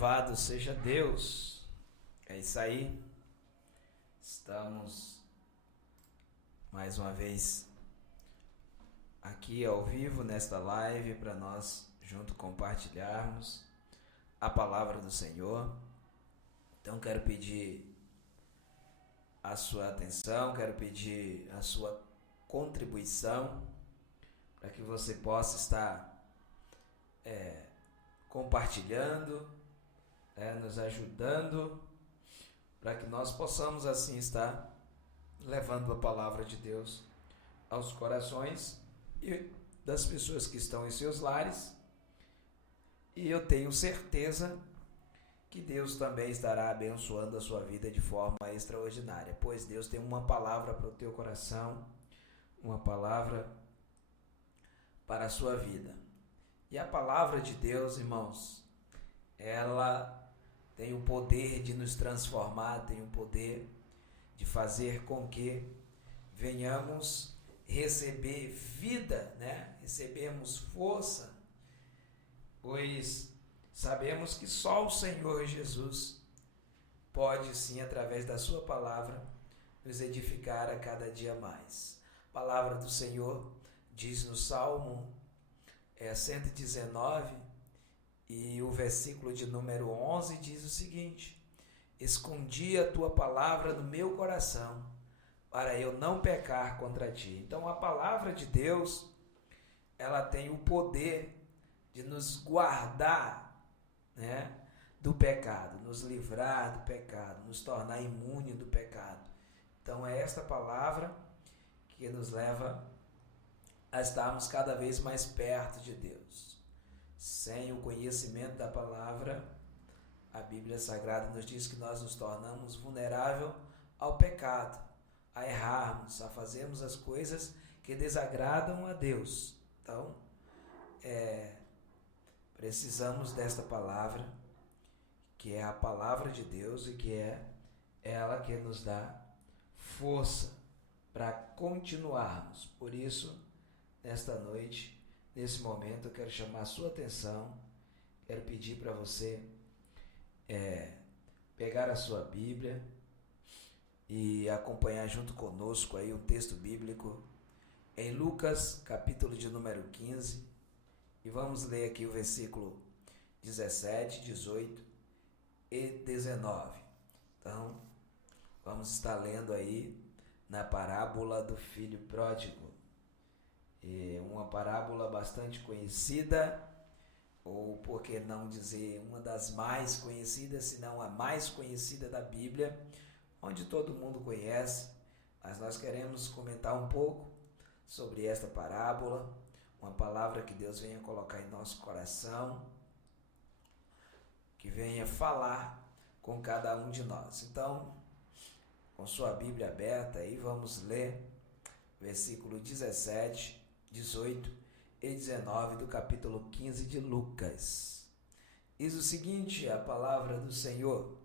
Louvado seja Deus. É isso aí. Estamos mais uma vez aqui ao vivo nesta live para nós junto compartilharmos a palavra do Senhor. Então quero pedir a sua atenção, quero pedir a sua contribuição para que você possa estar compartilhando, nos ajudando, para que nós possamos assim estar levando a palavra de Deus aos corações e das pessoas que estão em seus lares. E eu tenho certeza que Deus também estará abençoando a sua vida de forma extraordinária, pois Deus tem uma palavra para o teu coração, uma palavra para a sua vida. E a palavra de Deus, irmãos, ela tem o poder de nos transformar, tem o poder de fazer com que venhamos receber vida, Recebemos força, pois sabemos que só o Senhor Jesus pode sim, através da sua palavra, nos edificar a cada dia mais. A palavra do Senhor diz no Salmo 119, e o versículo de número 11 diz o seguinte: escondi a tua palavra no meu coração, para eu não pecar contra ti. Então a palavra de Deus, ela tem o poder de nos guardar, do pecado, nos livrar do pecado, nos tornar imune do pecado. Então é esta palavra que nos leva a estarmos cada vez mais perto de Deus. Sem o conhecimento da palavra, a Bíblia Sagrada nos diz que nós nos tornamos vulneráveis ao pecado, a errarmos, a fazermos as coisas que desagradam a Deus. Então, precisamos desta palavra, que é a palavra de Deus e que é ela que nos dá força para continuarmos. Por isso, nesta noite, nesse momento, eu quero chamar a sua atenção, quero pedir para você pegar a sua Bíblia e acompanhar junto conosco aí um texto bíblico em Lucas, capítulo de número 15, e vamos ler aqui o versículo 17, 18 e 19. Então, vamos estar lendo aí na parábola do filho pródigo. Uma parábola bastante conhecida, ou por que não dizer uma das mais conhecidas, se não a mais conhecida da Bíblia, onde todo mundo conhece, mas nós queremos comentar um pouco sobre esta parábola, uma palavra que Deus venha colocar em nosso coração, que venha falar com cada um de nós. Então, com sua Bíblia aberta aí, vamos ler versículo 17, 18 e 19 do capítulo 15 de Lucas. Diz o seguinte, a palavra do Senhor: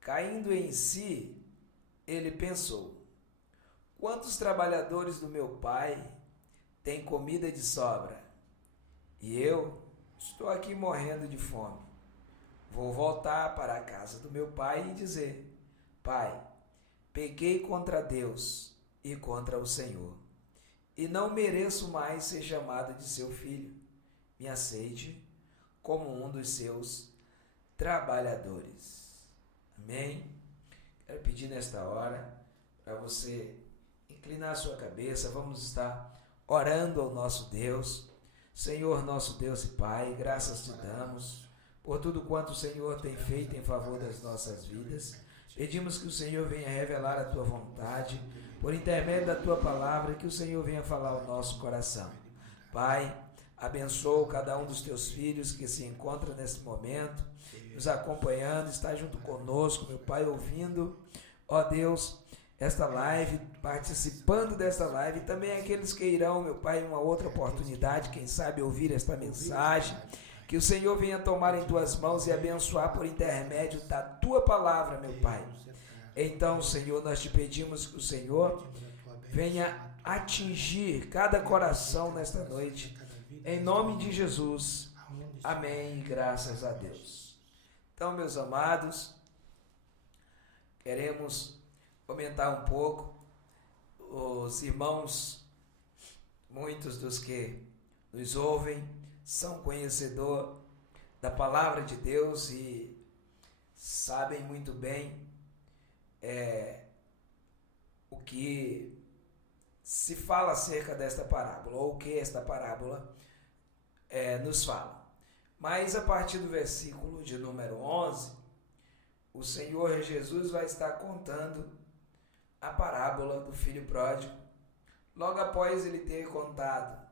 caindo em si, ele pensou: quantos trabalhadores do meu pai têm comida de sobra? E eu estou aqui morrendo de fome. Vou voltar para a casa do meu pai e dizer: Pai, pequei contra Deus e contra o Senhor, e não mereço mais ser chamado de seu filho. Me aceite como um dos seus trabalhadores. Amém? Quero pedir nesta hora para você inclinar a sua cabeça. Vamos estar orando ao nosso Deus. Senhor, nosso Deus e Pai, graças te damos por tudo quanto o Senhor tem feito em favor das nossas vidas. Pedimos que o Senhor venha revelar a tua vontade por intermédio da tua palavra, que o Senhor venha falar ao nosso coração. Pai, abençoa cada um dos teus filhos que se encontra nesse momento, nos acompanhando, está junto conosco, meu Pai, ouvindo, ó Deus, esta live, participando desta live, e também aqueles que irão, meu Pai, em uma outra oportunidade, quem sabe ouvir esta mensagem, que o Senhor venha tomar em tuas mãos e abençoar por intermédio da tua palavra, meu Pai. Então, Senhor, nós te pedimos que o Senhor venha atingir cada coração nesta noite, em nome de Jesus. Amém, graças a Deus. Então, meus amados, queremos comentar um pouco. Os irmãos, muitos dos que nos ouvem, são conhecedores da palavra de Deus e sabem muito bem o que se fala acerca desta parábola, ou o que esta parábola nos fala. Mas a partir do versículo de número 11, o Senhor Jesus vai estar contando a parábola do filho pródigo, logo após ele ter contado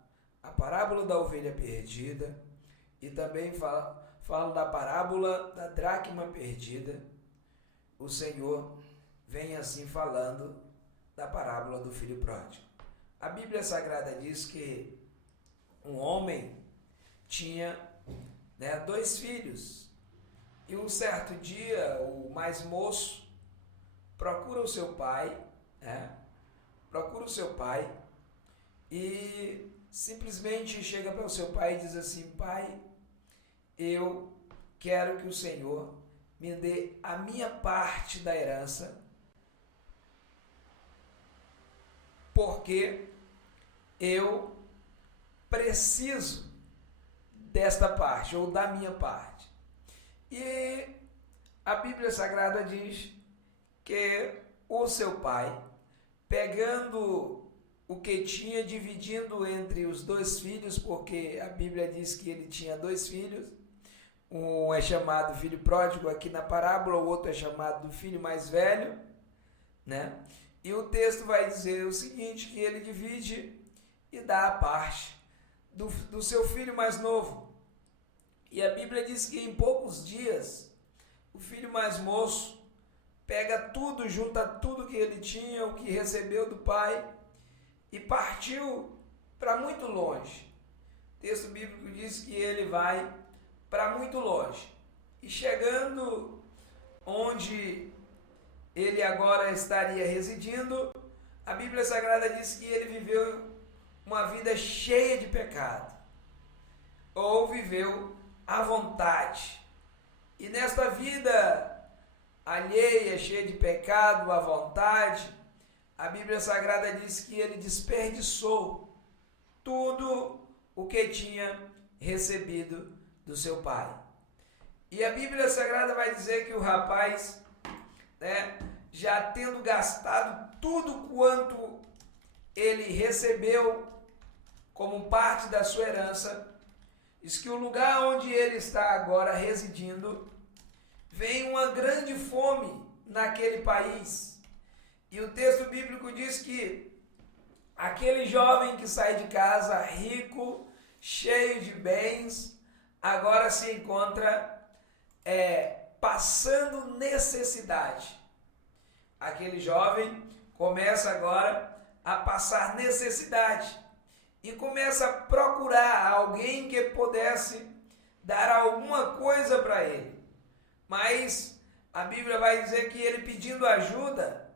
a parábola da ovelha perdida e também fala da parábola da dracma perdida. O Senhor vem assim falando da parábola do filho pródigo. A Bíblia Sagrada diz que um homem tinha 2 filhos e um certo dia o mais moço procura o seu pai, e simplesmente chega para o seu pai e diz assim: pai, eu quero que o Senhor me dê a minha parte da herança, porque eu preciso desta parte, ou da minha parte. E a Bíblia Sagrada diz que o seu pai, pegando o que tinha, dividindo entre os 2 filhos, porque a Bíblia diz que ele tinha 2 filhos, um é chamado filho pródigo aqui na parábola, o outro é chamado do filho mais velho, E o texto vai dizer o seguinte, que ele divide e dá a parte do seu filho mais novo. E a Bíblia diz que em poucos dias, o filho mais moço pega tudo, junta tudo que ele tinha, o que recebeu do pai, e partiu para muito longe. O texto bíblico diz que ele vai para muito longe. E chegando onde ele agora estaria residindo, a Bíblia Sagrada diz que ele viveu uma vida cheia de pecado, ou viveu à vontade. E nesta vida alheia, cheia de pecado, à vontade, a Bíblia Sagrada diz que ele desperdiçou tudo o que tinha recebido do seu pai. E a Bíblia Sagrada vai dizer que o rapaz, já tendo gastado tudo quanto ele recebeu como parte da sua herança, diz que o lugar onde ele está agora residindo, vem uma grande fome naquele país. E o texto bíblico diz que aquele jovem que sai de casa rico, cheio de bens, agora se encontra passando necessidade. Aquele jovem começa agora a passar necessidade e começa a procurar alguém que pudesse dar alguma coisa para ele. Mas a Bíblia vai dizer que ele, pedindo ajuda,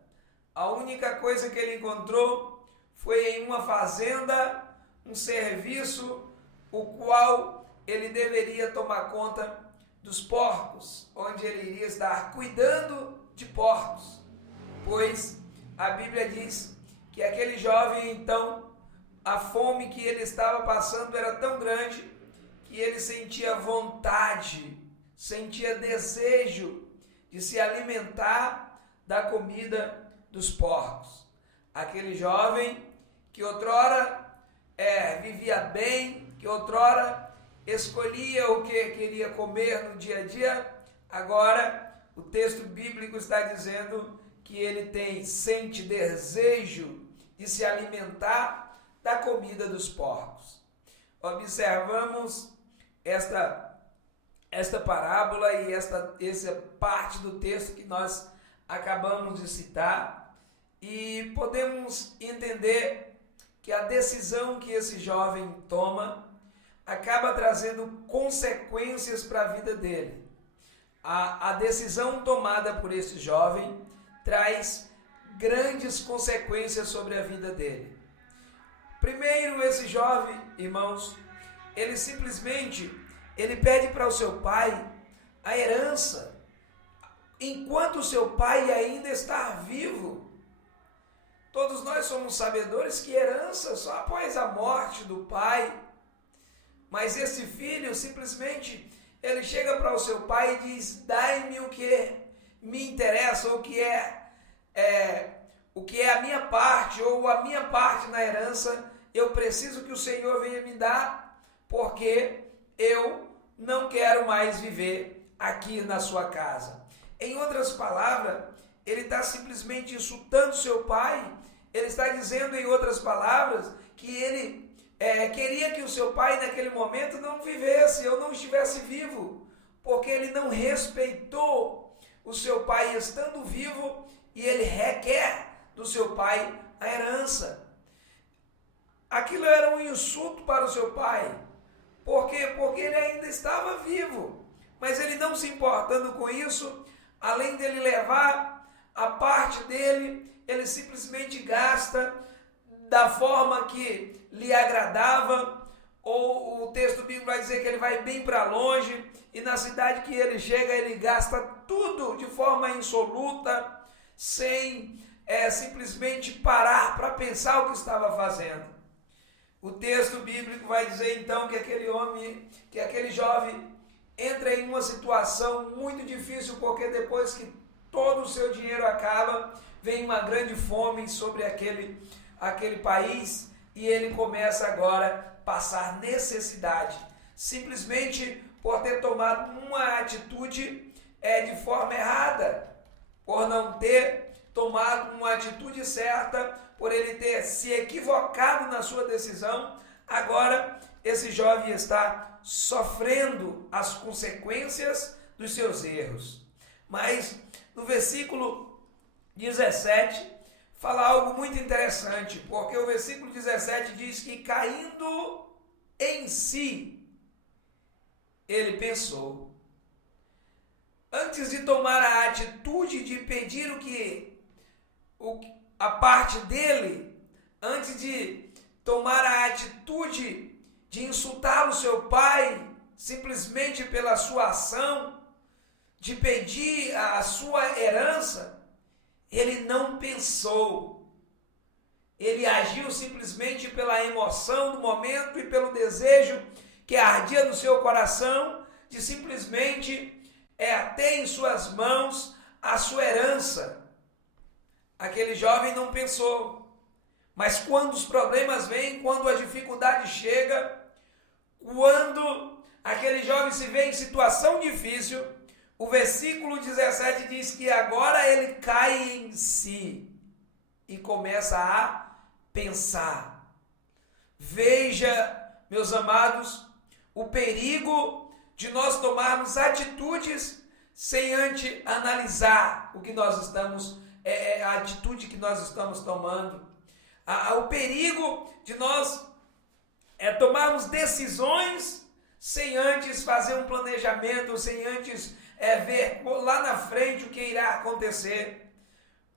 a única coisa que ele encontrou foi em uma fazenda, um serviço, o qual ele deveria tomar conta dos porcos, onde ele iria estar cuidando de porcos, pois a Bíblia diz que aquele jovem, então, a fome que ele estava passando era tão grande que ele sentia vontade, sentia desejo de se alimentar da comida dos porcos. Aquele jovem que outrora vivia bem, que outrora escolhia o que queria comer no dia a dia, agora o texto bíblico está dizendo que ele sente desejo de se alimentar da comida dos porcos. Observamos esta parábola e essa parte do texto que nós acabamos de citar, e podemos entender que a decisão que esse jovem toma acaba trazendo consequências para a vida dele. A decisão tomada por esse jovem traz grandes consequências sobre a vida dele. Primeiro, esse jovem, irmãos, ele simplesmente ele pede para o seu pai a herança, enquanto o seu pai ainda está vivo. Todos nós somos sabedores que herança só após a morte do pai. Mas esse filho simplesmente, ele chega para o seu pai e diz: dai-me o que me interessa, o que é a minha parte, ou a minha parte na herança, eu preciso que o Senhor venha me dar, porque eu não quero mais viver aqui na sua casa. Em outras palavras, ele está simplesmente insultando seu pai. Ele está dizendo, em outras palavras, que ele queria que o seu pai naquele momento não vivesse, eu não estivesse vivo, porque ele não respeitou o seu pai estando vivo, e ele requer do seu pai a herança. Aquilo era um insulto para o seu pai. Por quê? Porque ele ainda estava vivo, mas ele não se importando com isso, além dele levar a parte dele, ele simplesmente gasta da forma que lhe agradava, ou o texto bíblico vai dizer que ele vai bem para longe, e na cidade que ele chega, ele gasta tudo de forma insoluta, sem simplesmente parar para pensar o que estava fazendo. O texto bíblico vai dizer então que aquele jovem entra em uma situação muito difícil, porque depois que todo o seu dinheiro acaba, vem uma grande fome sobre aquele país, e ele começa agora a passar necessidade, simplesmente por ter tomado uma atitude de forma errada, por não ter tomado uma atitude certa, por ele ter se equivocado na sua decisão. Agora esse jovem está sofrendo as consequências dos seus erros. Mas no versículo 17 fala algo muito interessante, porque o versículo 17 diz que, caindo em si, ele pensou. Antes de tomar a atitude de pedir a parte dele, antes de tomar a atitude de insultar o seu pai, simplesmente pela sua ação, de pedir a sua herança, ele não pensou. Ele agiu simplesmente pela emoção do momento e pelo desejo que ardia no seu coração, de simplesmente ter em suas mãos a sua herança. Aquele jovem não pensou. Mas quando os problemas vêm, quando a dificuldade chega, quando aquele jovem se vê em situação difícil, o versículo 17 diz que agora ele cai em si e começa a pensar. Veja, meus amados, o perigo de nós tomarmos atitudes sem antes analisar o que nós estamos, a atitude que nós estamos tomando. O perigo de nós tomarmos decisões sem antes fazer um planejamento, sem antes ver lá na frente o que irá acontecer.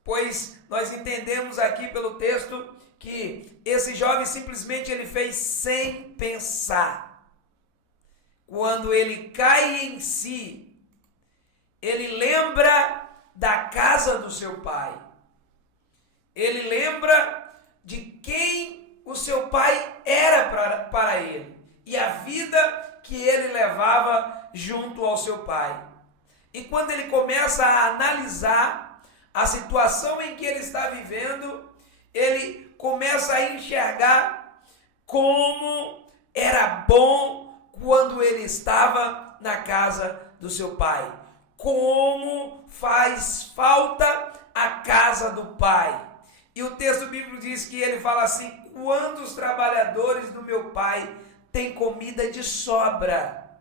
Pois nós entendemos aqui pelo texto que esse jovem simplesmente ele fez sem pensar. Quando ele cai em si, ele lembra da casa do seu pai. Ele lembra de quem o seu pai era para ele e a vida que ele levava junto ao seu pai. E quando ele começa a analisar a situação em que ele está vivendo, ele começa a enxergar como era bom quando ele estava na casa do seu pai. Como faz falta a casa do pai. E o texto bíblico diz que ele fala assim: quantos trabalhadores do meu pai têm comida de sobra,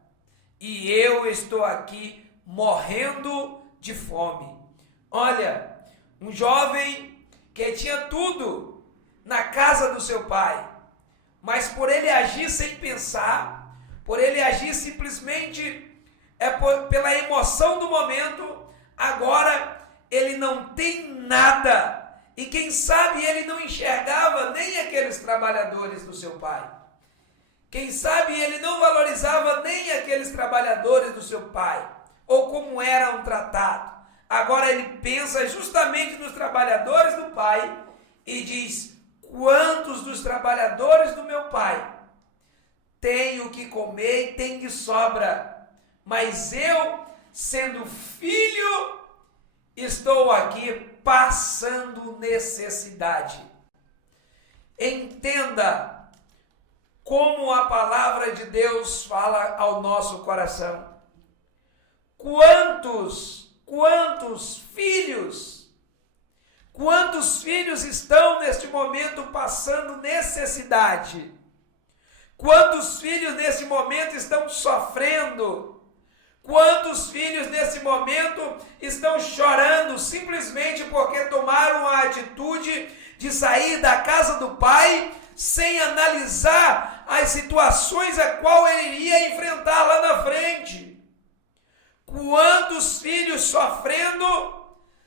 e eu estou aqui morrendo de fome. Olha, um jovem que tinha tudo na casa do seu pai, mas por ele agir sem pensar, por ele agir simplesmente pela emoção do momento, agora ele não tem nada. E quem sabe ele não enxergava nem aqueles trabalhadores do seu pai. Quem sabe ele não valorizava nem aqueles trabalhadores do seu pai, ou como eram tratados. Agora ele pensa justamente nos trabalhadores do pai e diz: quantos dos trabalhadores do meu pai têm o que comer e têm de sobra, mas eu, sendo filho, estou aqui passando necessidade. Entenda como a palavra de Deus fala ao nosso coração. Quantos filhos estão neste momento passando necessidade? Quantos filhos nesse momento estão sofrendo? Quantos filhos nesse momento estão chorando simplesmente porque tomaram a atitude de sair da casa do pai sem analisar as situações a qual ele iria enfrentar lá na frente? Quantos filhos sofrendo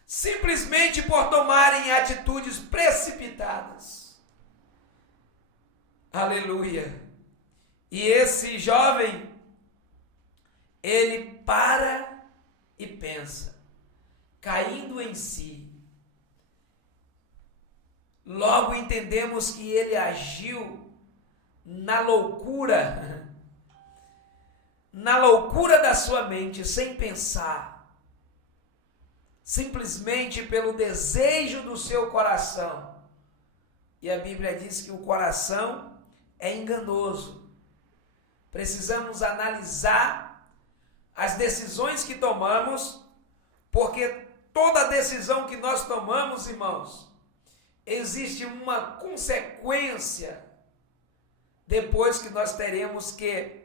simplesmente por tomarem atitudes precipitadas? Aleluia! E esse jovem, ele para e pensa, caindo em si. Logo entendemos que ele agiu na loucura da sua mente, sem pensar, simplesmente pelo desejo do seu coração. E a Bíblia diz que o coração é enganoso. Precisamos analisar as decisões que tomamos, porque toda decisão que nós tomamos, irmãos, existe uma consequência depois que nós teremos que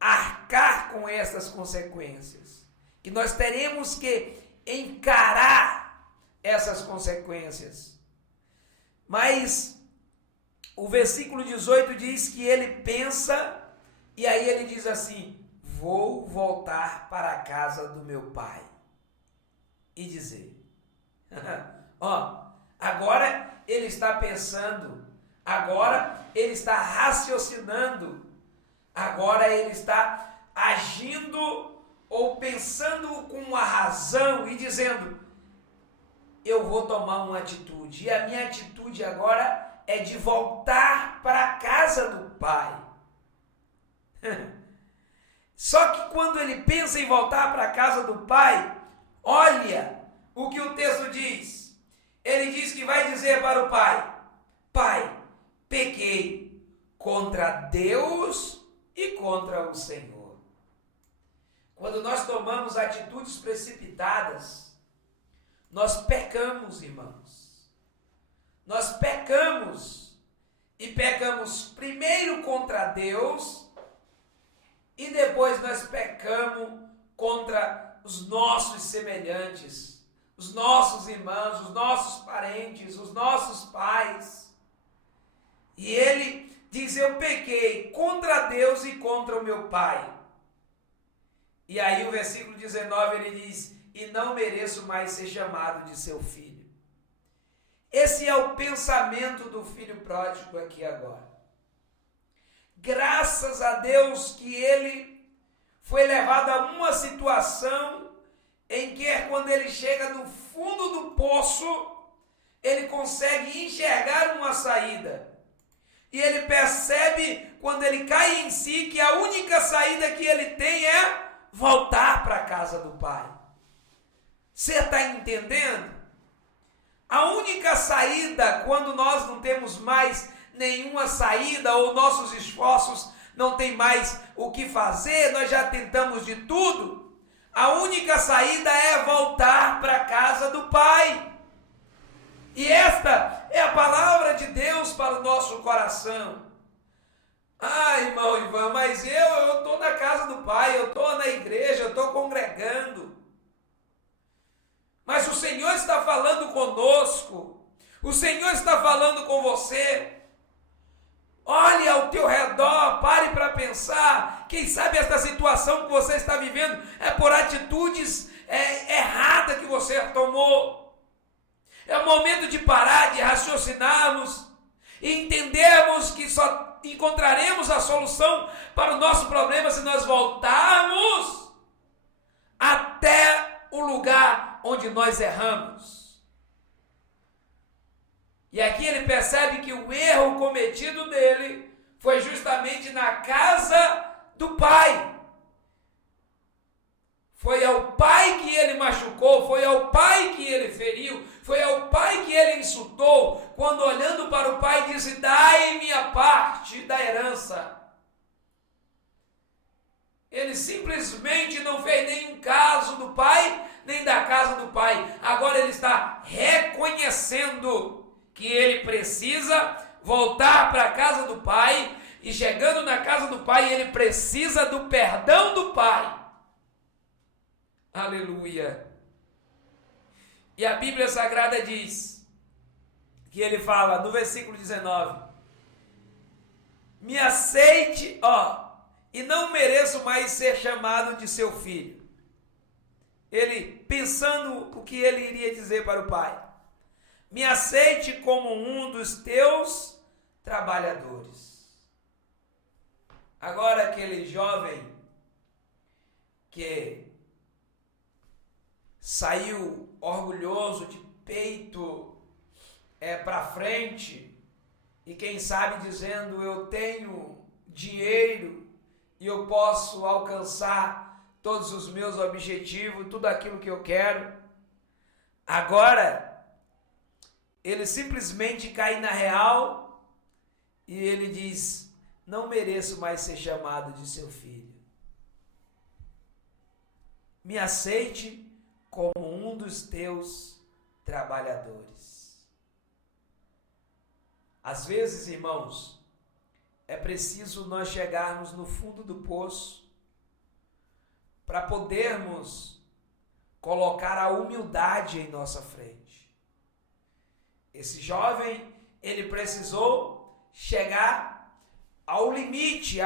arcar com essas consequências, que nós teremos que encarar essas consequências. Mas o versículo 18 diz que ele pensa, e aí ele diz assim: vou voltar para a casa do meu pai e dizer. Agora ele está pensando, agora ele está raciocinando, agora ele está agindo ou pensando com a razão e dizendo: eu vou tomar uma atitude, e a minha atitude agora é de voltar para a casa do pai. Só que quando ele pensa em voltar para a casa do pai, olha o que o texto diz. Ele diz que vai dizer para o pai: pai, pequei contra Deus e contra o Senhor. Quando nós tomamos atitudes precipitadas, nós pecamos, irmãos. Nós pecamos, e pecamos primeiro contra Deus, e depois nós pecamos contra os nossos semelhantes, os nossos irmãos, os nossos parentes, os nossos pais. E ele diz: eu pequei contra Deus e contra o meu pai. E aí o versículo 19 ele diz: e não mereço mais ser chamado de seu filho. Esse é o pensamento do filho pródigo aqui agora. Graças a Deus que ele foi levado a uma situação em que quando ele chega no fundo do poço, ele consegue enxergar uma saída. E ele percebe, quando ele cai em si, que a única saída que ele tem é voltar para a casa do pai. Você está entendendo? A única saída, quando nós não temos mais nenhuma saída, ou nossos esforços não tem mais o que fazer, nós já tentamos de tudo, a única saída é voltar para a casa do pai. E esta é a palavra de Deus para o nosso coração. Irmão Ivan, mas eu estou na casa do pai, eu estou na igreja, eu estou congregando. Mas o Senhor está falando conosco, o Senhor está falando com você. Olhe ao teu redor, pare para pensar. Quem sabe esta situação que você está vivendo é por atitudes erradas que você tomou. É o momento de parar, de raciocinarmos e entendermos que só encontraremos a solução para o nosso problema se nós voltarmos até o lugar onde nós erramos. E aqui ele percebe que o erro cometido dele foi justamente na casa do pai. Foi ao pai que ele machucou, foi ao pai que ele feriu, foi ao pai que ele insultou, quando olhando para o pai disse: dai-me a parte da herança. Ele simplesmente não fez nenhum caso do pai, nem da casa do pai. Agora ele está reconhecendo que ele precisa voltar para a casa do pai, e chegando na casa do pai, ele precisa do perdão do pai. Aleluia. E a Bíblia Sagrada diz, que ele fala no versículo 19: me aceite, e não mereço mais ser chamado de seu filho. Ele pensando o que ele iria dizer para o pai: me aceite como um dos teus trabalhadores. Agora aquele jovem que saiu orgulhoso, de peito para frente, e quem sabe dizendo: eu tenho dinheiro e eu posso alcançar todos os meus objetivos, tudo aquilo que eu quero. Agora ele simplesmente cai na real e ele diz: não mereço mais ser chamado de seu filho. Me aceite como um dos teus trabalhadores. Às vezes, irmãos, é preciso nós chegarmos no fundo do poço para podermos colocar a humildade em nossa frente. Esse jovem, ele precisou chegar ao limite,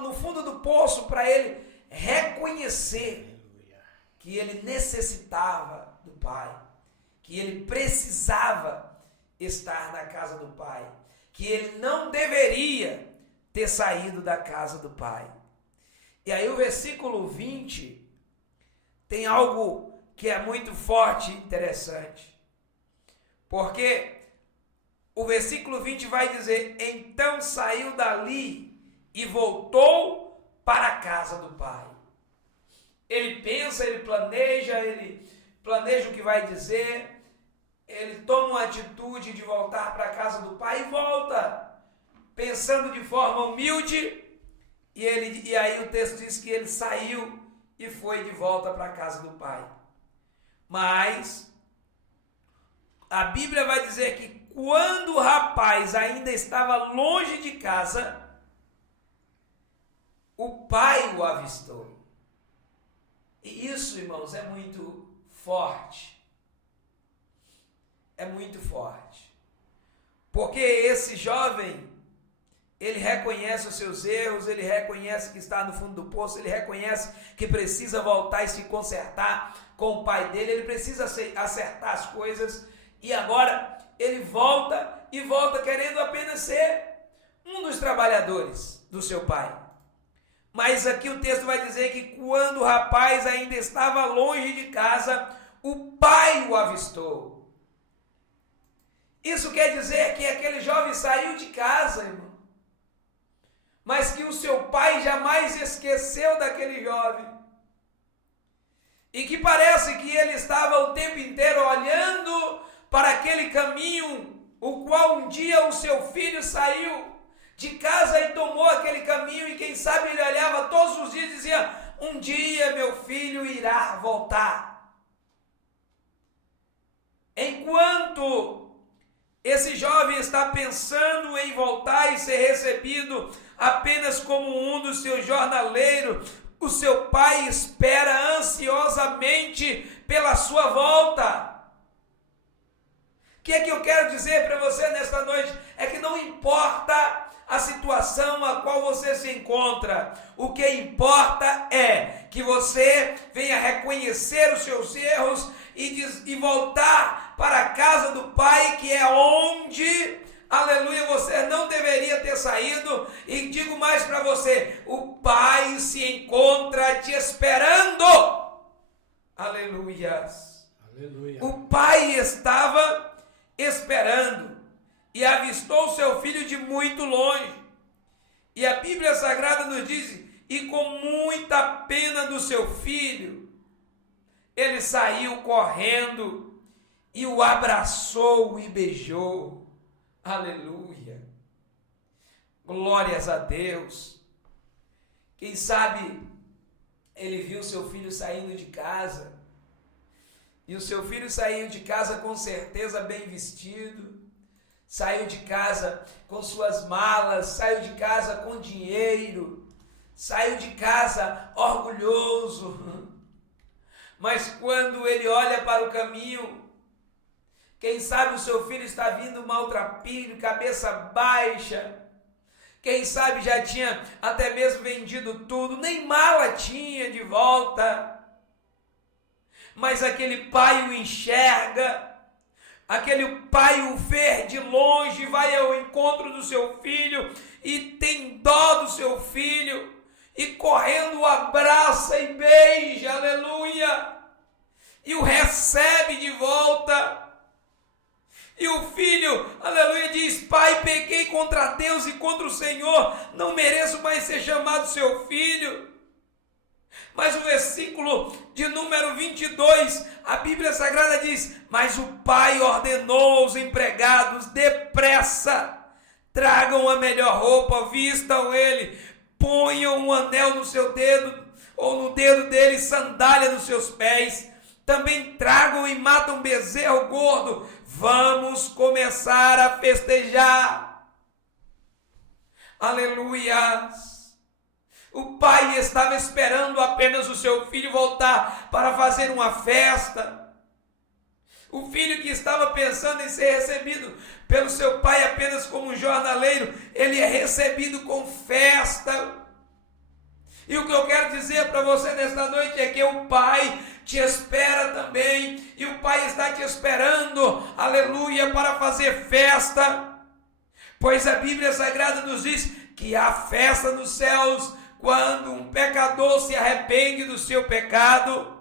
no fundo do poço, para ele reconhecer que ele necessitava do pai, que ele precisava estar na casa do pai, que ele não deveria ter saído da casa do pai. E aí o versículo 20 tem algo que é muito forte e interessante, porque o versículo 20 vai dizer: então saiu dali e voltou para a casa do pai. Ele pensa, ele planeja o que vai dizer, ele toma uma atitude de voltar para a casa do pai e volta, pensando de forma humilde, e aí o texto diz que ele saiu e foi de volta para a casa do pai. Mas a Bíblia vai dizer que quando o rapaz ainda estava longe de casa, o pai o avistou. E isso, irmãos, é muito forte. É muito forte. Porque esse jovem, ele reconhece os seus erros, ele reconhece que está no fundo do poço, ele reconhece que precisa voltar e se consertar com o pai dele, ele precisa acertar as coisas, e agora ele volta querendo apenas ser um dos trabalhadores do seu pai. Mas aqui o texto vai dizer que quando o rapaz ainda estava longe de casa, o pai o avistou. Isso quer dizer que aquele jovem saiu de casa, irmão, mas que o seu pai jamais esqueceu daquele jovem. E que parece que ele estava o tempo inteiro olhando para aquele caminho, o qual um dia o seu filho saiu de casa e tomou aquele caminho, e quem sabe ele olhava todos os dias e dizia: um dia meu filho irá voltar. Enquanto esse jovem está pensando em voltar e ser recebido apenas como um dos seus jornaleiros, o seu pai espera ansiosamente pela sua volta. O que é que eu quero dizer para você nesta noite? É que não importa a situação a qual você se encontra, o que importa é que você venha reconhecer os seus erros e voltar para a casa do pai, que é onde aleluia, você não deveria ter saído. E digo mais para você, o Pai se encontra te esperando. Aleluias. Aleluia. O Pai estava esperando e avistou seu filho de muito longe. E a Bíblia Sagrada nos diz, e com muita pena do seu filho, ele saiu correndo e o abraçou e beijou. Aleluia. Glórias a Deus. Quem sabe ele viu seu filho saindo de casa, e o seu filho saiu de casa com certeza bem vestido, saiu de casa com suas malas, saiu de casa com dinheiro, saiu de casa orgulhoso. Mas quando ele olha para o caminho, quem sabe o seu filho está vindo maltrapilho, cabeça baixa, quem sabe já tinha até mesmo vendido tudo, nem mala tinha de volta. Mas aquele pai o enxerga, aquele pai o vê de longe, vai ao encontro do seu filho e tem dó do seu filho, e correndo o abraça e beija, aleluia, e o recebe de volta. E o filho, aleluia, diz: pai, pequei contra Deus e contra o Senhor, não mereço mais ser chamado seu filho. Mas o versículo de número 22, a Bíblia Sagrada diz: mas o pai ordenou aos empregados: depressa, tragam a melhor roupa, vistam ele, ponham um anel no seu dedo, ou no dedo dele, sandália nos seus pés, também tragam e matam um bezerro gordo, vamos começar a festejar. Aleluias. O pai estava esperando apenas o seu filho voltar para fazer uma festa. O filho que estava pensando em ser recebido pelo seu pai apenas como um jornaleiro, ele é recebido com festa. E o que eu quero dizer para você nesta noite é que o pai te espera também, e o pai está te esperando, aleluia, para fazer festa. Pois a Bíblia Sagrada nos diz que há festa nos céus quando um pecador se arrepende do seu pecado.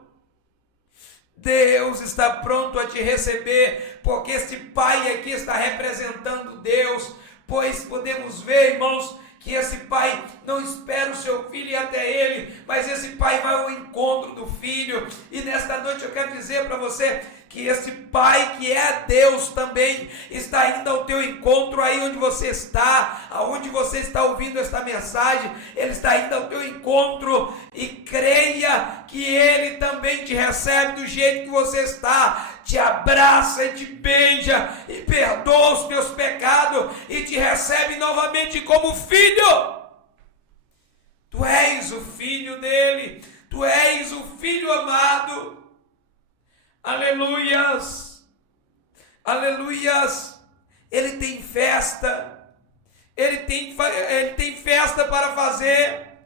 Deus está pronto a te receber, porque este pai aqui está representando Deus, pois podemos ver, irmãos, que esse pai não espera o seu filho ir até ele, mas esse pai vai ao encontro do filho. E nesta noite eu quero dizer para você que esse pai, que é Deus também, está indo ao teu encontro aí onde você está, aonde você está ouvindo esta mensagem. Ele está indo ao teu encontro, e creia que ele também te recebe do jeito que você está, te abraça e te beija e perdoa os teus pecados e te recebe novamente como filho. Tu és o filho dele, tu és o filho amado. Aleluias, aleluias. Ele tem festa, ele tem festa para fazer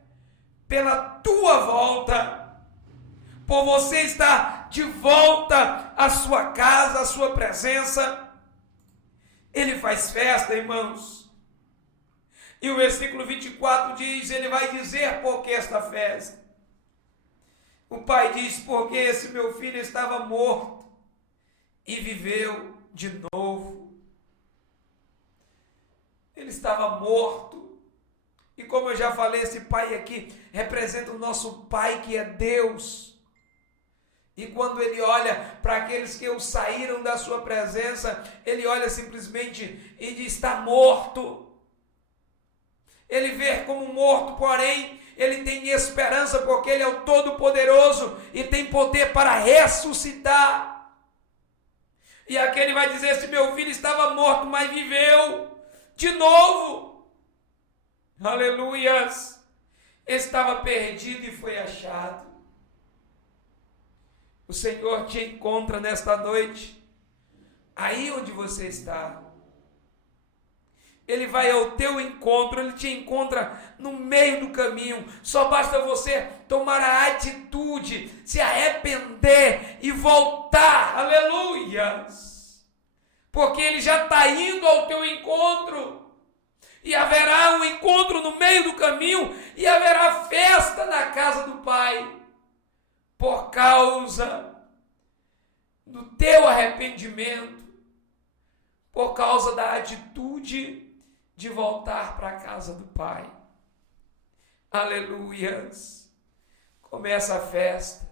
pela tua volta, por você estar de volta à sua casa, à sua presença. Ele faz festa, irmãos. E o versículo 24 diz, ele vai dizer por que esta festa. O pai diz: porque esse meu filho estava morto e viveu de novo. Ele estava morto. E como eu já falei, esse pai aqui representa o nosso pai, que é Deus. E quando ele olha para aqueles que saíram da sua presença, ele olha simplesmente e diz: está morto. Ele vê como morto, porém ele tem esperança, porque ele é o Todo-Poderoso e tem poder para ressuscitar. E aquele vai dizer: esse meu filho estava morto, mas viveu de novo. Aleluias. Estava perdido e foi achado. O Senhor te encontra nesta noite, aí onde você está. Ele vai ao teu encontro, ele te encontra no meio do caminho. Só basta você tomar a atitude, se arrepender e voltar. Aleluias! porque Ele já está indo ao teu encontro. E haverá um encontro no meio do caminho, e haverá festa na casa do Pai, por causa do teu arrependimento, por causa da atitude de voltar para a casa do Pai. Aleluias! Começa a festa.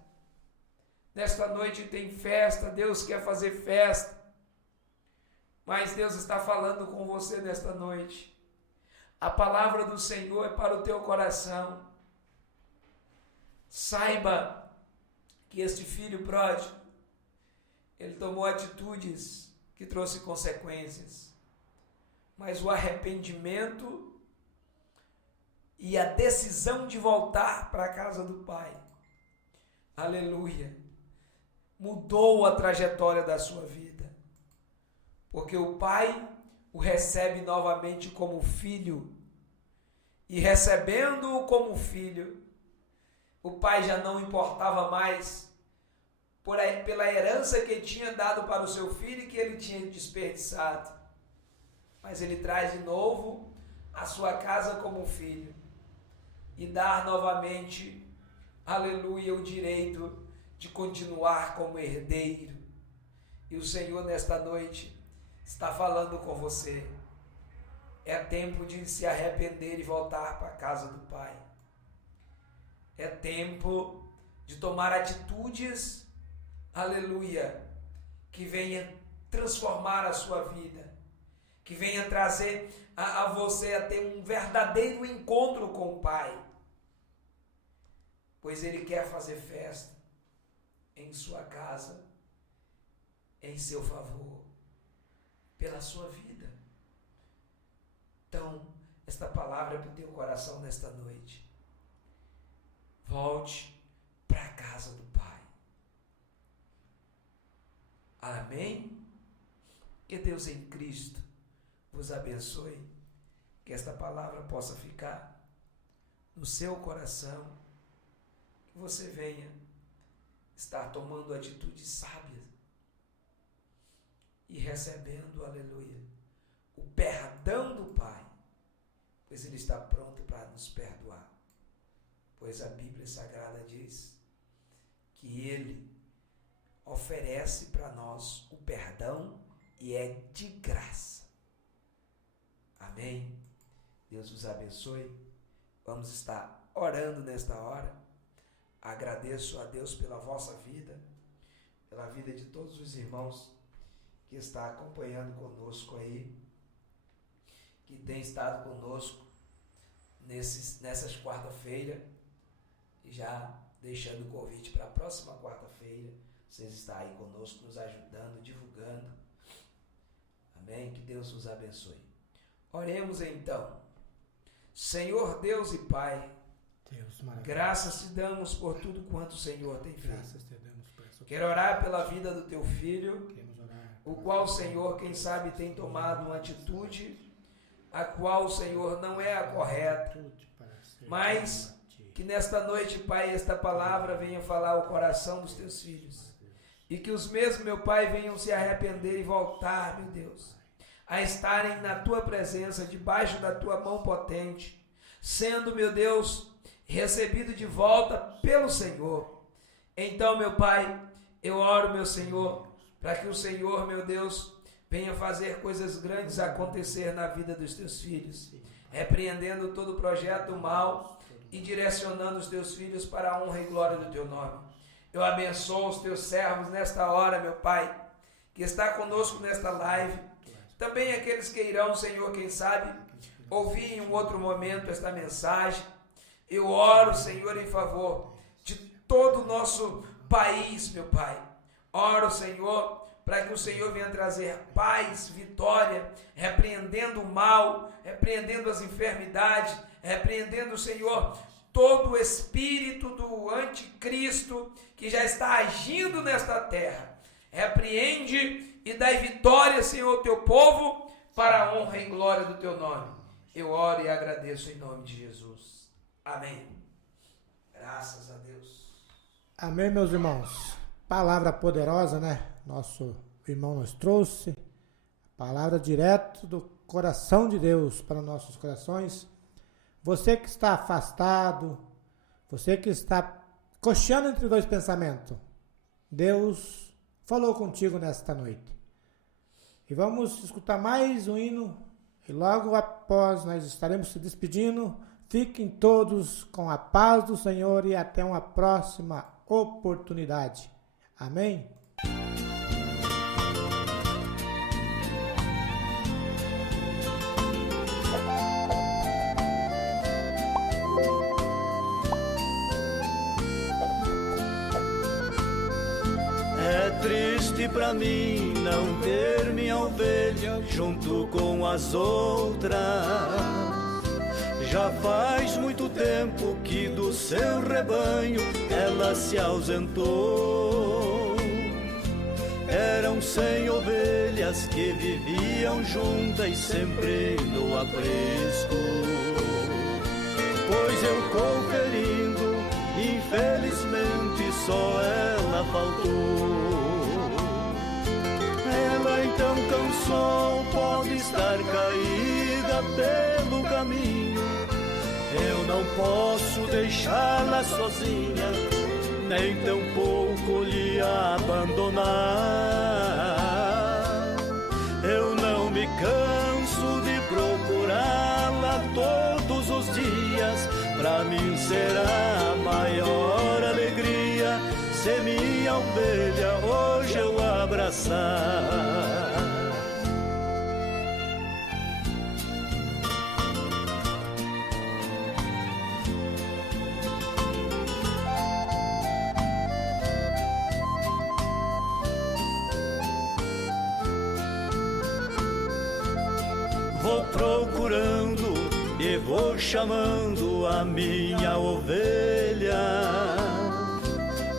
Nesta noite tem festa, Deus quer fazer festa. Mas Deus está falando com você nesta noite. A palavra do Senhor é para o teu coração. Saiba que este filho pródigo, ele tomou atitudes que trouxe consequências. Mas o arrependimento e a decisão de voltar para a casa do Pai, aleluia, mudou a trajetória da sua vida. Porque o Pai o recebe novamente como filho. E recebendo-o como filho, o Pai já não importava mais pela herança que ele tinha dado para o seu filho e que ele tinha desperdiçado. Mas ele traz de novo a sua casa como filho. E dar novamente, aleluia, o direito de continuar como herdeiro. E o Senhor nesta noite está falando com você. É tempo de se arrepender e voltar para a casa do Pai. É tempo de tomar atitudes, aleluia, que venha transformar a sua vida, que venha trazer a você a ter um verdadeiro encontro com o Pai. Pois Ele quer fazer festa em sua casa, em seu favor, pela sua vida. Então, esta palavra é para o teu coração nesta noite. Volte para a casa do Pai. Amém? Que Deus em Cristo vos abençoe. Que esta palavra possa ficar no seu coração. Que você venha estar tomando atitudes sábias e recebendo, aleluia, o perdão do Pai, pois Ele está pronto para nos perdoar. Pois a Bíblia Sagrada diz que Ele oferece para nós o perdão e é de graça. Amém? Deus vos abençoe. Vamos estar orando nesta hora. Agradeço a Deus pela vossa vida, pela vida de todos os irmãos que está acompanhando conosco aí, que tem estado conosco nessas quarta-feira, e já deixando o convite para a próxima quarta-feira, vocês estão aí conosco, nos ajudando, divulgando. Amém? Que Deus vos abençoe. Oremos então. Senhor Deus e Pai, graças te damos por tudo quanto o Senhor tem feito. Quero orar pela vida do teu filho, o qual, Senhor, quem sabe tem tomado uma atitude a qual, Senhor, não é a correta, mas que nesta noite, Pai, esta palavra venha falar ao coração dos teus filhos, e que os mesmos, meu Pai, venham se arrepender e voltar, meu Deus, a estarem na tua presença, debaixo da tua mão potente, sendo, meu Deus, recebido de volta pelo Senhor. Então, meu Pai, eu oro, meu Senhor, para que o Senhor, meu Deus, venha fazer coisas grandes acontecer na vida dos teus filhos, repreendendo todo projeto mal e direcionando os teus filhos para a honra e glória do teu nome. Eu abençoo os teus servos nesta hora, meu Pai, que está conosco nesta live, também aqueles que irão, Senhor, quem sabe, ouvir em um outro momento esta mensagem. Eu oro, Senhor, em favor de todo o nosso país, meu Pai. Oro, Senhor, para que o Senhor venha trazer paz, vitória, repreendendo o mal, repreendendo as enfermidades, repreendendo, Senhor, todo o espírito do anticristo que já está agindo nesta terra. Repreende e dai vitória, Senhor, ao teu povo, para a honra e glória do teu nome. Eu oro e agradeço em nome de Jesus. Amém. Graças a Deus. Amém, meus irmãos. Palavra poderosa, né? Nosso irmão nos trouxe. Palavra direto do coração de Deus para nossos corações. Você que está afastado, você que está cocheando entre dois pensamentos, Deus falou contigo nesta noite. E vamos escutar mais um hino e logo após nós estaremos se despedindo. Fiquem todos com a paz do Senhor e até uma próxima oportunidade. Amém? É triste pra mim não ter minha ovelha junto com as outras. Já faz muito tempo que do seu rebanho ela se ausentou. Eram 100 ovelhas que viviam juntas sempre no aprisco. Pois eu conferindo, infelizmente só ela faltou. Ela então cansou, pode estar caída pelo caminho. Eu não posso deixá-la sozinha, nem tampouco lhe abandonar. Eu não me canso de procurá-la todos os dias. Pra mim será a maior alegria se minha ovelha hoje eu abraçar. Vou procurando e vou chamando a minha ovelha.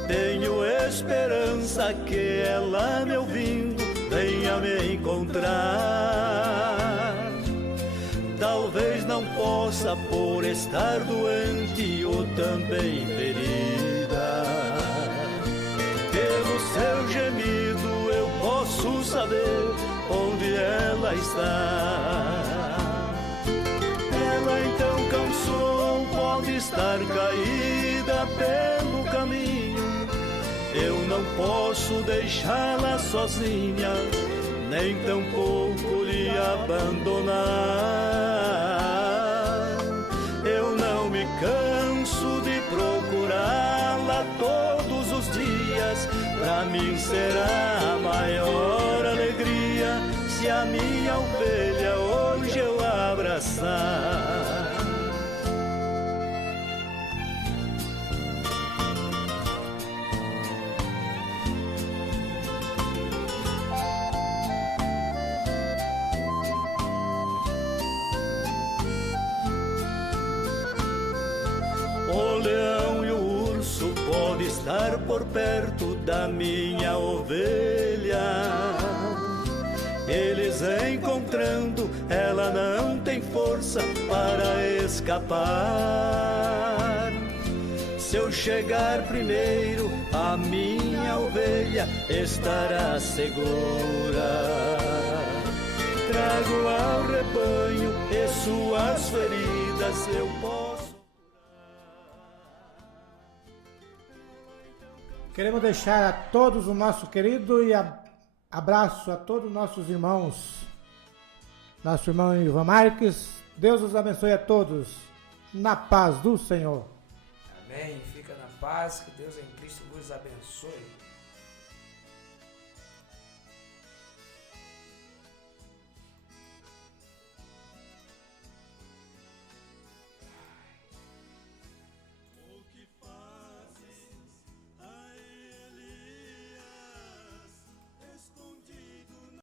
Tenho esperança que ela me ouvindo venha me encontrar. Talvez não possa por estar doente ou também ferida. Pelo seu gemido eu posso saber onde ela está. Ela então cansou, pode estar caída pelo caminho. Eu não posso deixá-la sozinha, nem tampouco lhe abandonar. Eu não me canso de procurá-la todos os dias. Pra mim será a maior alegria se a minha ovelha hoje eu abraçar. O leão e o urso podem estar por perto da minha ovelha. Eles encontrando, ela não tem força para escapar. Se eu chegar primeiro, a minha ovelha estará segura. Trago ao rebanho e suas feridas eu posso. Queremos deixar a todos o nosso querido e abraço a todos os nossos irmãos. Nosso irmão Ivan Marques. Deus os abençoe a todos. Na paz do Senhor. Amém. Fica na paz. Que Deus em Cristo vos abençoe.